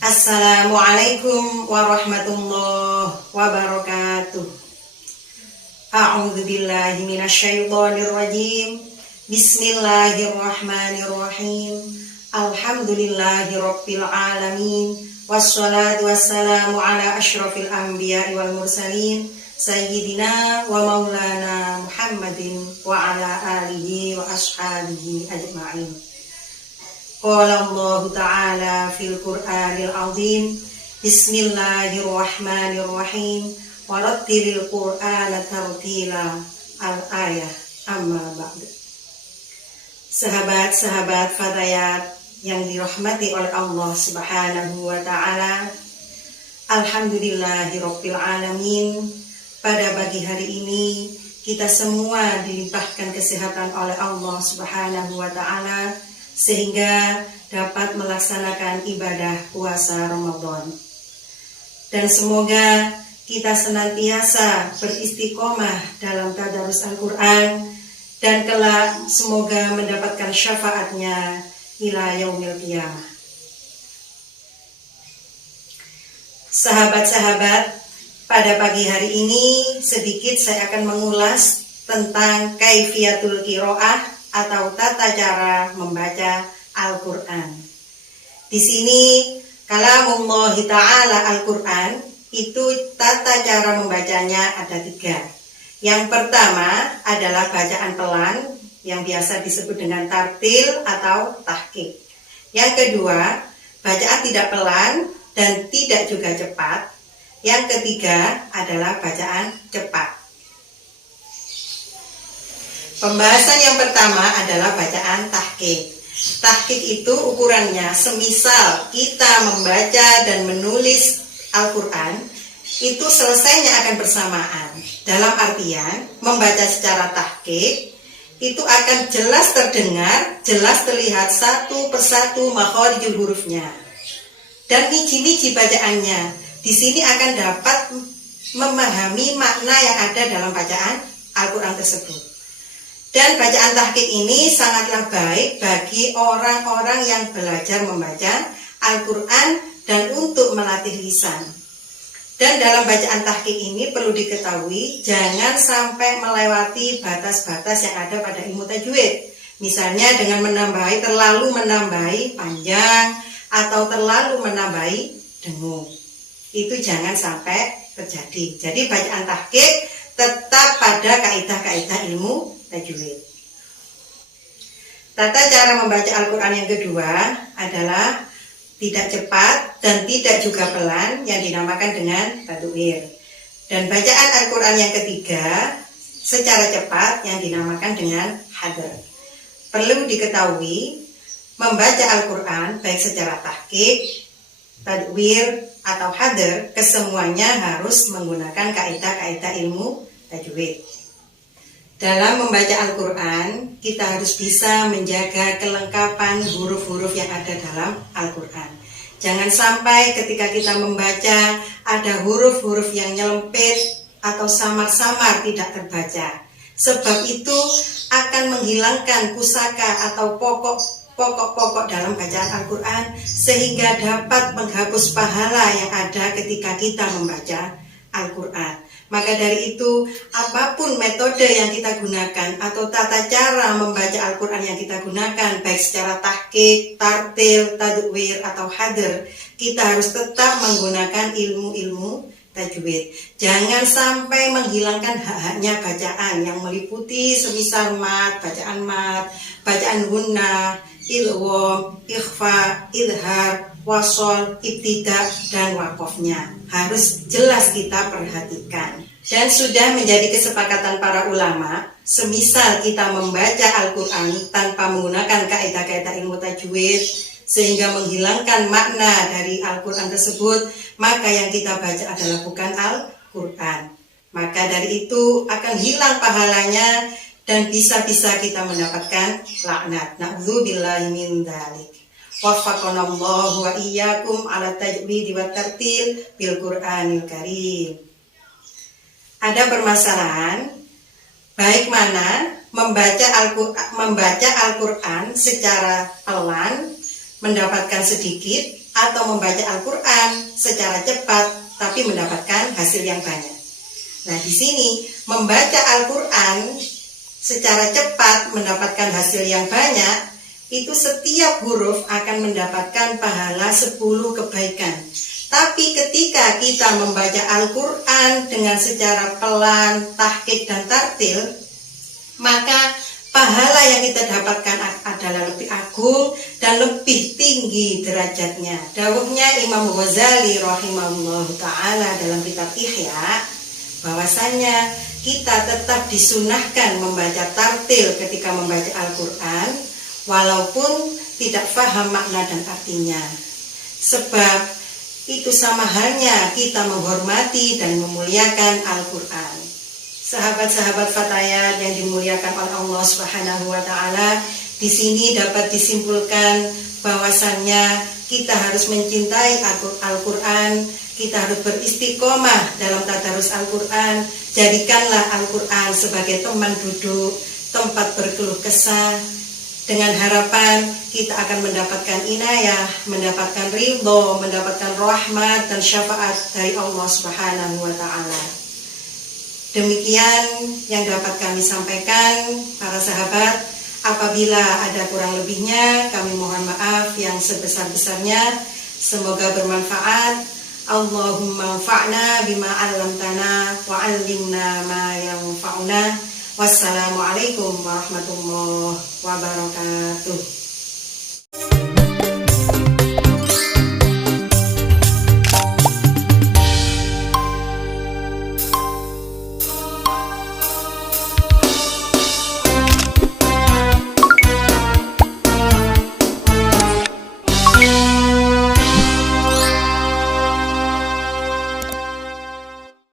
Assalamualaikum warahmatullahi wabarakatuh. A'udzu billahi minasyaitonir rajim. Bismillahirrahmanirrahim. Alhamdulillahirabbil alamin. Wassalatu wassalamu ala asyrafil anbiya'i wal mursalin sayyidina wa maulana Muhammadin wa ala alihi wa ashabihi ajma'in. Qala Allah Ta'ala fil Qur'anil Azim. Bismillahirrahmanirrahim. Warattilil Qur'ana tartila. Al-ayah amma ba'du. Sahabat-sahabat Fatayat yang dirahmati oleh Allah Subhanahu wa Ta'ala, alhamdulillahirabbil alamin. Pada pagi hari ini kita semua dilimpahkan kesehatan oleh Allah Subhanahu wa Ta'ala sehingga dapat melaksanakan ibadah puasa Ramadan. Dan semoga kita senantiasa beristiqomah dalam tadarus Al-Quran dan kelak semoga mendapatkan syafaatnya ila yaumil qiyamah. Sahabat-sahabat, pada pagi hari ini sedikit saya akan mengulas tentang kaifiyatul qiraah atau tata cara membaca Al-Quran. Di sini kalamullah Ta'ala Al-Quran itu tata cara membacanya ada 3. Yang pertama adalah bacaan pelan yang biasa disebut dengan tartil atau tahqiq. Yang kedua, bacaan tidak pelan dan tidak juga cepat. Yang ketiga adalah bacaan cepat. Pembahasan yang pertama adalah bacaan tahqiq. Tahqiq itu ukurannya semisal kita membaca dan menulis Al-Quran, itu selesainya akan bersamaan. Dalam artian, membaca secara tahqiq, itu akan jelas terdengar, jelas terlihat satu persatu makharijul hurufnya. Dan miji-miji bacaannya, di sini akan dapat memahami makna yang ada dalam bacaan Al-Quran tersebut. Dan bacaan tahqiq ini sangatlah baik bagi orang-orang yang belajar membaca Al-Quran dan untuk melatih lisan. Dan dalam bacaan tahqiq ini perlu diketahui jangan sampai melewati batas-batas yang ada pada ilmu tajwid. Misalnya dengan terlalu menambahi panjang atau terlalu menambahi dengung. Itu jangan sampai terjadi. Jadi bacaan tahqiq tetap pada kaidah-kaidah ilmu tajwid. Tata cara membaca Al-Quran yang kedua adalah tidak cepat dan tidak juga pelan yang dinamakan dengan tadwir. Dan bacaan Al-Quran yang ketiga secara cepat yang dinamakan dengan hadr. Perlu diketahui membaca Al-Quran baik secara tahqiq, tadwir atau hadr, kesemuanya harus menggunakan kaidah-kaidah ilmu tajwid. Dalam membaca Al-Quran, kita harus bisa menjaga kelengkapan huruf-huruf yang ada dalam Al-Quran. Jangan sampai ketika kita membaca ada huruf-huruf yang nyelempit atau samar-samar tidak terbaca. Sebab itu akan menghilangkan pusaka atau pokok-pokok dalam bacaan Al-Quran sehingga dapat menghapus pahala yang ada ketika kita membaca Al-Quran. Maka dari itu, apapun metode yang kita gunakan atau tata cara membaca Al-Quran yang kita gunakan, baik secara tahqiq, tartil, tadwir, atau hadr, kita harus tetap menggunakan ilmu-ilmu tajwid. Jangan sampai menghilangkan hak-haknya bacaan yang meliputi semisal mat, bacaan gunnah, ilwam, ikhfa, idhar, wasol, ibtidah, dan wakofnya. Harus jelas kita perhatikan. Dan sudah menjadi kesepakatan para ulama, semisal kita membaca Al-Quran tanpa menggunakan kaidah-kaidah ilmu tajwid, sehingga menghilangkan makna dari Al-Quran tersebut, maka yang kita baca adalah bukan Al-Quran. Maka dari itu akan hilang pahalanya dan bisa-bisa kita mendapatkan laknat. Na'udzubillahi min dzalik. Waffaqanallahu wa iyyakum ala tajwid wa tartil bil Qur'anil Karim. Ada permasalahan baik mana membaca Al-Quran secara pelan mendapatkan sedikit atau membaca Al-Quran secara cepat tapi mendapatkan hasil yang banyak. Nah, di sini membaca Al-Quran secara cepat mendapatkan hasil yang banyak, itu setiap huruf akan mendapatkan pahala 10 kebaikan. Tapi ketika kita membaca Al-Quran dengan secara pelan, tahqiq dan tartil, maka pahala yang kita dapatkan adalah lebih agung dan lebih tinggi derajatnya. Dawuhnya Imam Ghazali rahimahullah ta'ala dalam kitab Ihya, bahwasanya kita tetap disunahkan membaca tartil ketika membaca Al-Quran, walaupun tidak paham makna dan artinya. Sebab itu sama halnya kita menghormati dan memuliakan Al-Quran. Sahabat-sahabat Fatayat yang dimuliakan oleh Allah Subhanahu wa Ta'ala, di sini dapat disimpulkan bahwasannya kita harus mencintai Al-Quran, kita harus beristiqomah dalam tadarus Al-Quran. Jadikanlah Al-Quran sebagai teman duduk, tempat berkeluh kesah, dengan harapan kita akan mendapatkan inayah, mendapatkan ridho, mendapatkan rahmat dan syafaat dari Allah Subhanahu wa Ta'ala. Demikian yang dapat kami sampaikan, para sahabat. Apabila ada kurang lebihnya, kami mohon maaf yang sebesar-besarnya. Semoga bermanfaat. Allahumma anfa'na bima 'allamtana wa 'allimna ma yanfa'una. Wassalamualaikum warahmatullahi wabarakatuh.